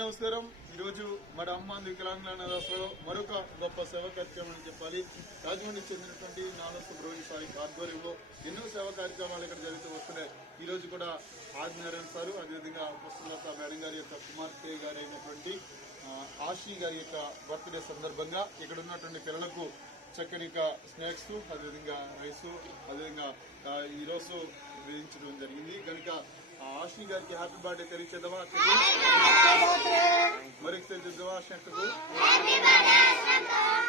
నమస్కారం. ఈరోజు మన అమ్మాంది వికలాంగుల దశలో మరొక గొప్ప సేవా కార్యక్రమం అని చెప్పాలి. రాజమండ్రికి చెందినటువంటి నాలో సుబ్రహ్మణ్య సాయి ఆధ్వర్యంలో ఎన్నో సేవా కార్యక్రమాలు ఇక్కడ జరుగుతూ వస్తున్నాయి. ఈ రోజు కూడా ఆదినారాయణ సారు, అదేవిధంగా పుష్పలత మేడం గారి యొక్క కుమార్తె గారి అయినటువంటి ఆశీ గారి యొక్క బర్త్డే సందర్భంగా ఇక్కడ ఉన్నటువంటి పిల్లలకు చక్కని స్నాక్స్, అదేవిధంగా రైస్, అదేవిధంగా ఈరోజు వేయించడం జరిగింది. కనుక ఆశీ గారికి హ్యాపీ బర్త్డే తెలియచేద్దామా? మరొకసారి చూద్దామా? శంకకు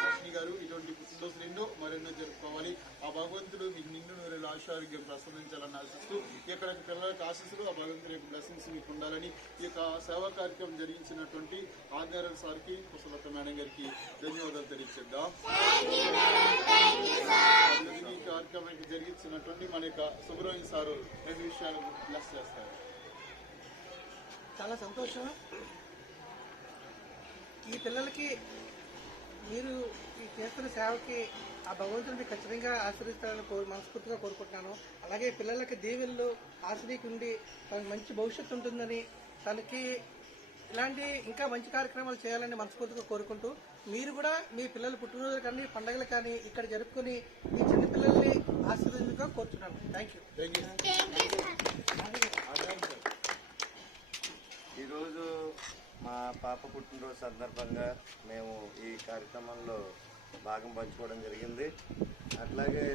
ఆశీ గారు ఇటువంటి పుట్టినరోజు నిండు మరెన్నో జరుపుకోవాలి. ఆ భగవంతుడు మీకు నిండు నూరేళ్ళు ఆయుషారోగ్యం ప్రసాదించాలని ఆశిస్తూ ఇక్కడ పిల్లలకు ఆశిస్తులు ఆ భగవంతుడి యొక్క బ్లెస్సింగ్స్ మీకు ఉండాలని ఈ యొక్క సేవా కార్యక్రమం జరిగించినటువంటి ఆదినారాయణ సార్కి, పుష్పలత మేడం గారికి ధన్యవాదాలు తెలియచేద్దాం. ఈ కార్యక్రమానికి జరిగించినటువంటి మన యొక్క సుబ్రహ్మణ్య సారు రెండు విషయాలు బ్లెస్ చేస్తారు. చాలా సంతోషం. ఈ పిల్లలకి మీరు ఈ చేస్తున్న సేవకి ఆ భగవంతుడిని ఖచ్చితంగా ఆశీర్వదిస్తారని మనస్ఫూర్తిగా కోరుకుంటున్నాను. అలాగే పిల్లలకి దీవెనలు ఆశ్రయికి ఉండి తనకు మంచి భవిష్యత్తు ఉంటుందని, తనకి ఇలాంటి ఇంకా మంచి కార్యక్రమాలు చేయాలని మనస్ఫూర్తిగా కోరుకుంటూ, మీరు కూడా మీ పిల్లల పుట్టినరోజులు కానీ పండుగలు కానీ ఇక్కడ జరుపుకుని మీ చిన్న పిల్లల్ని ఆశీర్వదించగా కోరుతున్నాను. Thank you. ఈరోజు మా పాప పుట్టినరోజు సందర్భంగా మేము ఈ కార్యక్రమంలో భాగం పంచుకోవడం జరిగింది. అట్లాగే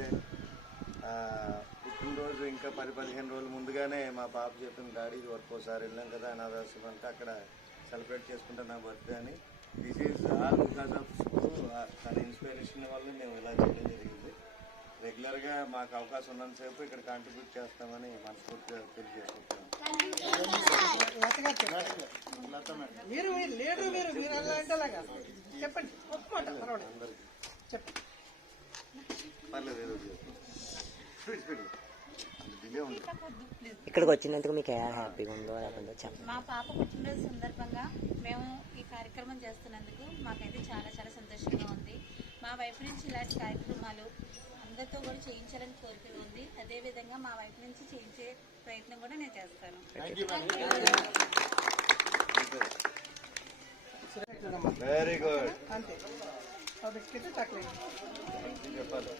పుట్టినరోజు ఇంకా 10-15 రోజుల ముందుగానే మా పాప చెప్పిన డాడీ వరకు ఒకసారి వెళ్ళాం కదా అనాథాశ్రమం అంటే, అక్కడ సెలబ్రేట్ చేసుకుంటే నా బర్త్డే అని. This is all because of తన ఇన్స్పిరేషన్ వల్ల మేము ఇలా చేయడం జరిగింది. రెగ్యులర్గా మాకు అవకాశం ఉన్నంతసేపు ఇక్కడ కాంట్రిబ్యూట్ చేస్తామని మనస్ఫూర్తిగా తెలియజేసుకుంటున్నాం. మీరు లీడర్, మీరు అలాగా చెప్పండి. చెప్పండి. పర్లేదు, ఏదో ఇక్కడికి వచ్చినందుకు మీకు హ్యాపీగా ఉందో లేకుండా చెప్పండి. మా పాప పుట్టినరోజు సందర్భంగా మేము ఈ కార్యక్రమం చేస్తున్నందుకు మాకైతే చాలా చాలా సంతోషంగా ఉంది. మా వైపు నుంచి ఇలాంటి కార్యక్రమాలు అందరితో కూడా చేయించాలని కోరిక ఉంది. అదేవిధంగా మా వైపు నుంచి చేయించే ప్రయత్నం కూడా నేను చేస్తాను. Very good. అంతే. చాక్లెట్ చెప్పాలి.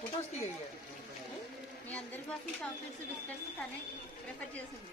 ఫొటోస్ తీయాలి. మీ అందరి కోసం చాక్లెట్స్, బిస్కెట్స్ తనే ప్రిఫర్ చేసింది.